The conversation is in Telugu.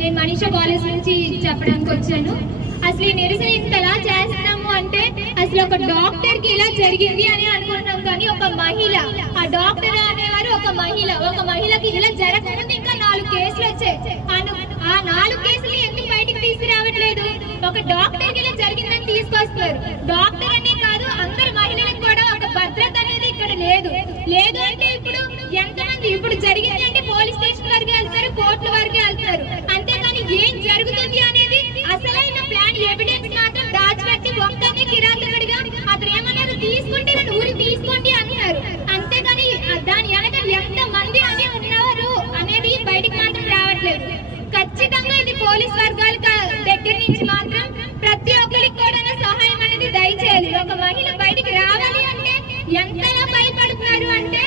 నేను మనీషా కాలేజ్ నుంచి చెప్పడానికి వచ్చాను. అసలు ఈ నిరసన ఇంతలా చేస్తున్నాము అంటే అసలు ఒక డాక్టర్ కి ఇలా జరిగింది అని అనుకుంటున్నాం, కానీ ఒక మహిళ, ఆ డాక్టర్ అనేవారు ఒక మహిళకి ఇలా జరగకుండా ఇంకా 4 కేసులు వచ్చాయి. ఆ 4 కేసులు ఎందుకు బయటికి తీసుకురావట్లేదు? ఒక డాక్టర్ కి ఇలా జరిగిందని తీసుకొస్తారు. డాక్టర్ అనే కాదు, అందరు మహిళలకు కూడా ఒక భద్రత అనేది ఇక్కడ లేదు అంటే ఇప్పుడు ఎంతమంది ఇప్పుడు జరిగింది అంటే పోలీస్ స్టేషన్ వరకు వెళ్తారు, కోర్టుల వరకు వెళ్తారు, అంతేకాని ఏం జరుగుతుంది అనేది అసలైన ప్లాన్ ఎవిడెన్స్ మాత్రం దాచిపెట్టి ఒక్కనే కిరాతకుడిగా అతను ఏమన్నారు, తీసుకుంటే నన్ను ఊరి తీసుకోండి అన్నారు. అంతేగాని దాని వెనక ఎంత మంది అని ఉన్నారు అనేది బయటికి మాత్రం రావట్లేదు. ఖచ్చితంగా ఇది పోలీస్ వర్గాల దగ్గర నుంచి మాత్రం ప్రతి ఒక్కరికి కూడా సహాయం అనేది దయచేయాలి. ఒక మహిళ బయటికి రావాలి అంటే ఎంతలా భయపడుతున్నారు అంటే